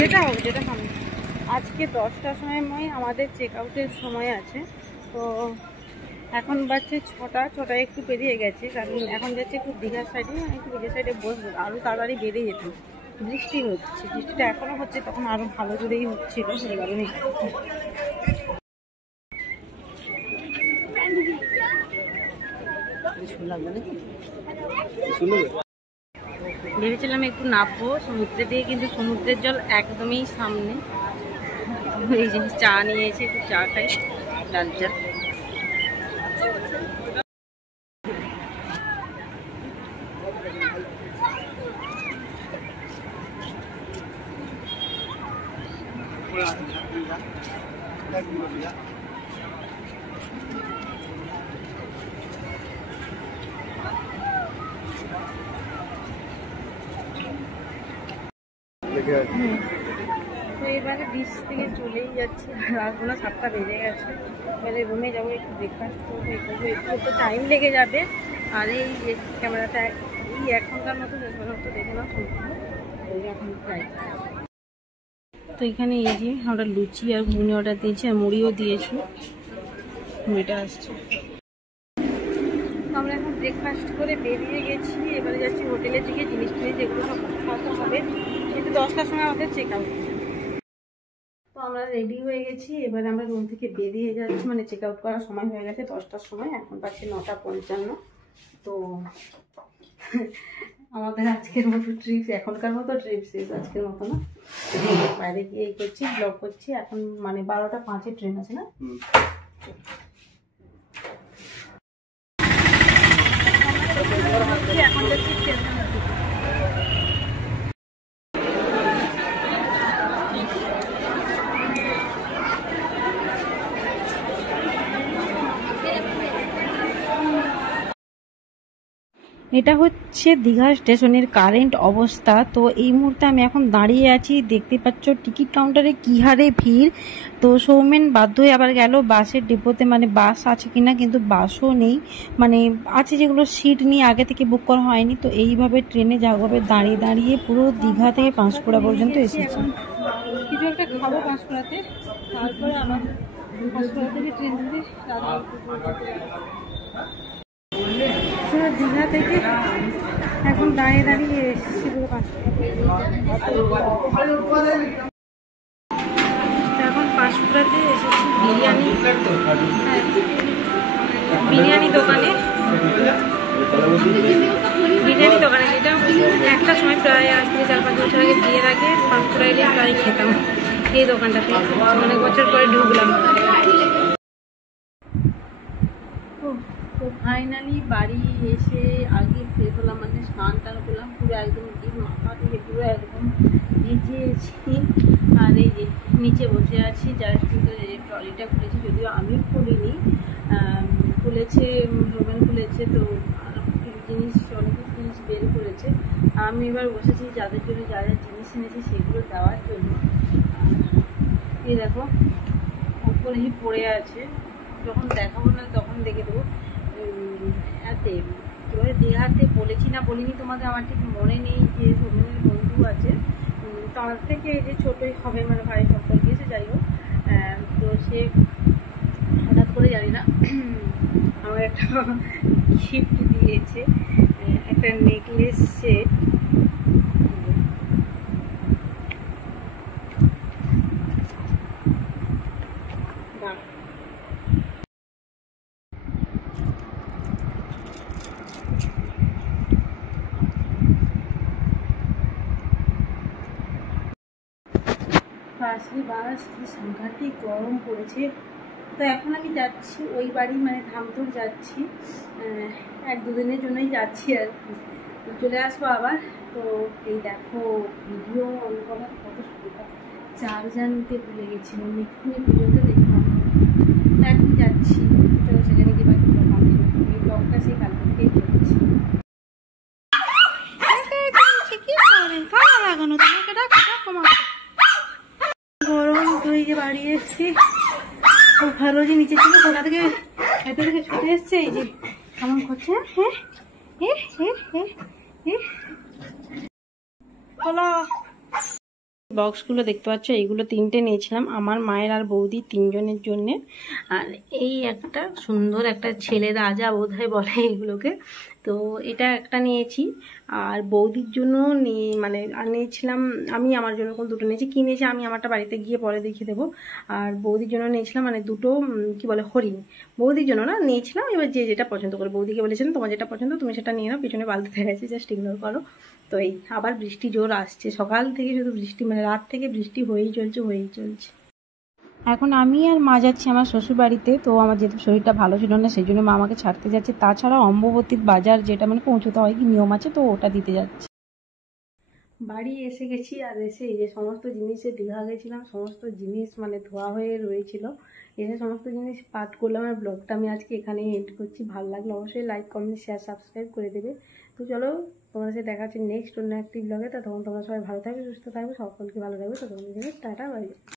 যেটা হোক যেটা সামনে। আজকে 10টার সময় আমাদের চেক আউটের সময় আছে। তো এখন বাজছে 6টায় একটু পেরিয়ে গেছে, কারণ এখন যাচ্ছে একটু দীঘার সাইডে, একটু দীঘার সাইডে বসবো, আরও তাড়াতাড়ি বেরিয়ে যেতাম। বৃষ্টি হচ্ছে, বৃষ্টিটা এখনও হচ্ছে, তখন আরও ভালো জোরেই হচ্ছিল, সেই কারণে ভেবেছিলাম একটু নামবো সমুদ্রে দিয়ে, কিন্তু সমুদ্রের জল একদমই সামনে। এই জিনিস চা নিয়েছি, একটু চা খাই, লাল চা। তো এবারে বিচ থেকে চলেই যাচ্ছি, রাত 7টা বেজে গেছে। এবারে রুমে যাবো, একটু ব্রেকফাস্ট করবো, একটু তো টাইম লেগে যাবে। আর এই ক্যামেরাটা এই 1 ঘন্টার মতো দেখে নাও সম্পূর্ণ, এখন প্রায়। তো এখানে এই যে আমরা লুচি আর ঘুগনি অর্ডার দিয়েছি, আর মুড়িও দিয়েছি, মুড়িটা আসছে। আমরা এখন ব্রেকফাস্ট করে বেরিয়ে গেছি, এবারে যাচ্ছি হোটেলের দিকে। জিনিস যেগুলো সব খাওয়াতে হবে, কিন্তু 10টার সময় আমাদের চেক আউট। তো আমরা রেডি হয়ে গেছি, এবারে আমরা রুম থেকে বেরিয়ে যাচ্ছি, মানে চেক আউট করার সময় হয়ে গেছে 10টার সময়, এখন পাচ্ছি 9:55। তো আমাদের আজকের মতো ট্রিপ, এখনকার মতো ট্রিপ শেষ, আজকের মতো না। বাইরে গিয়ে এই করছি, ব্লগ করছি। এখন মানে 12:05 ট্রেন আছে না। এখন যাচ্ছি স্টেশনের দিকে। এটা হচ্ছে দীঘা স্টেশনের কারেন্ট অবস্থা। তো এই মুহূর্তে আমি এখন দাঁড়িয়ে আছি, দেখতে পাচ্ছ টিকিট কাউন্টারে কি হারে ভিড়। তো সৌমেন বাধ্য হয়ে আবার গেল বাসের ডিপোতে, মানে বাস আছে কিনা, কিন্তু বাসও নেই, মানে আছে যেগুলো সিট নিয়ে আগে থেকে বুক করা হয়নি। তো এইভাবে ট্রেনে যাওয়াভাবে দাঁড়িয়ে দাঁড়িয়ে পুরো দীঘা থেকে পাঁশকুড়া পর্যন্ত এসেছি। কিছু একটা খাবো পাঁশকুড়াতে, তারপরে আমার পাঁশকুড়া থেকে ট্রেন ধরে দীঘা থেকে এখন দাঁড়িয়ে দাঁড়িয়ে এসেছি পুরো এখন পাঁশকুড়াতে এসেছি বিরিয়ানি দোকানে। যেটা একটা সময় প্রায় আজ থেকে 4-5 বছর আগে বিয়ের আগে পাঁশকুড়া এলে প্রায় খেতাম এই দোকানটাতে, অনেক বছর পরে ঢুকলাম। তো ফাইনালি বাড়ি এসে আগে ফ্রেশ হলাম, মানে স্নান টান করলাম, পুরো একদম মাথা থেকে পুরো একদম ভিজিয়েছি। আর এই যে নিচে বসে আছি, জাস্ট কিন্তু যে ট্রলিটা খুলেছি, যদিও আমি খুলিনি, খুলেছে রোবেন খুলেছে। তো অনেক জিনিস বের করেছে, আমি এবার বসেছি যাদের জন্য যা যা জিনিস এনেছি সেগুলো দেওয়ার জন্য। এই দেখো উপরেই পড়ে আছে, যখন দেখাবো না তখন দেখে দেবো। হাতে এবারে দীঘাতে বলেছি না বলিনি তোমাদের, আমার ঠিক মনে নেই। যে সৌমেনের বন্ধু আছে, তার থেকে এই যে ছোটোই হবে, মানে ভাই সম্পর্কে এসে, যাই হোক। তো সে হঠাৎ করে জানি না আমার একটা গিফট দিয়েছে, একটা নেকলেস সেট। বাস কি সাংঘাতিক গরম পড়েছে। তো এখন আমি যাচ্ছি ওই বাড়ি, মানে ধামতোর যাচ্ছি, 1-2 দিনের জন্যই যাচ্ছি আর কি। তো চলে আসবো আবার। তো এই দেখো ভিডিও অন করার কত সুবিধা, চার্জার নিতে ভুলে গেছিলাম, এক্ষুনি ভিডিওতে দেখলাম। এখন যাচ্ছি, তো সেখানে গিয়ে বাকি এই ব্লগটা সেই কালকে থেকেই করছি। লাগানো তোমাকে গরম ধুয়ে বাড়ি এসছি, খুব ভালো যে নিচে ছিল, কোথা থেকে এত থেকে ছুটে এসছে, এই যে কেমন করছে। হ্যাঁ ও খোলো। বক্সগুলো দেখতে পাচ্ছ, এইগুলো 3টে নিয়েছিলাম আমার মায়ের আর বৌদি 3জনের জন্যে। আর এই একটা সুন্দর একটা ছেলে রাজা বোধহয় বলে এগুলোকে, তো এটা একটা নিয়েছি। আর বৌদির জন্য মানে আর নিয়েছিলাম আমি, আমার জন্য কোন 2টো নিয়েছি। কি নিয়েছি আমি আমারটা বাড়িতে গিয়ে পরে দেখিয়ে দেবো। আর বৌদির জন্য নিয়েছিলাম মানে 2টো কি বলে হরিণ। বৌদির জন্য না নিয়েছিলাম, এবার যে যেটা পছন্দ করে, বৌদিকে বলেছিলাম তোমার যেটা পছন্দ তুমি সেটা নিয়ে নাও, পিছনে বালতিতে গেছে, জাস্ট ইগনোর করো। তো এই আবার বৃষ্টি জোর আসছে, সকাল থেকে শুধু বৃষ্টি, মানে রাত থেকে বৃষ্টি হয়েই চলছে। এখন আমি আর মা যাচ্ছি আমার শ্বশুর বাড়িতে। তো আমার যেহেতু শরীরটা ভালো ছিল না সেই জন্য মা আমাকে ছাড়তে যাচ্ছে। তাছাড়া অম্বুবতীর বাজার যেটা মানে পৌঁছতে হয় কি নিয়ম আছে, তো ওটা দিতে যাচ্ছে। বাড়ি এসে গেছি, আর এসে এই যে সমস্ত জিনিসে দীঘা গেছিলাম, সমস্ত জিনিস মানে ধোয়া হয়ে রয়েছিল, এসে সমস্ত জিনিস পাঠ করলাম। আর ব্লগটা আমি আজকে এখানেই এন্ড করছি। ভালো লাগলো অবশ্যই লাইক কমেন্ট শেয়ার সাবস্ক্রাইব করে দেবে। তো চলো তোমার সাথে দেখা হচ্ছে নেক্সট অন্য একটি ব্লগে। তখন তোমরা সবাই ভালো থাকবে, সুস্থ থাকবে, সকলকে ভালো থাকবে। তখন টাটা বাই।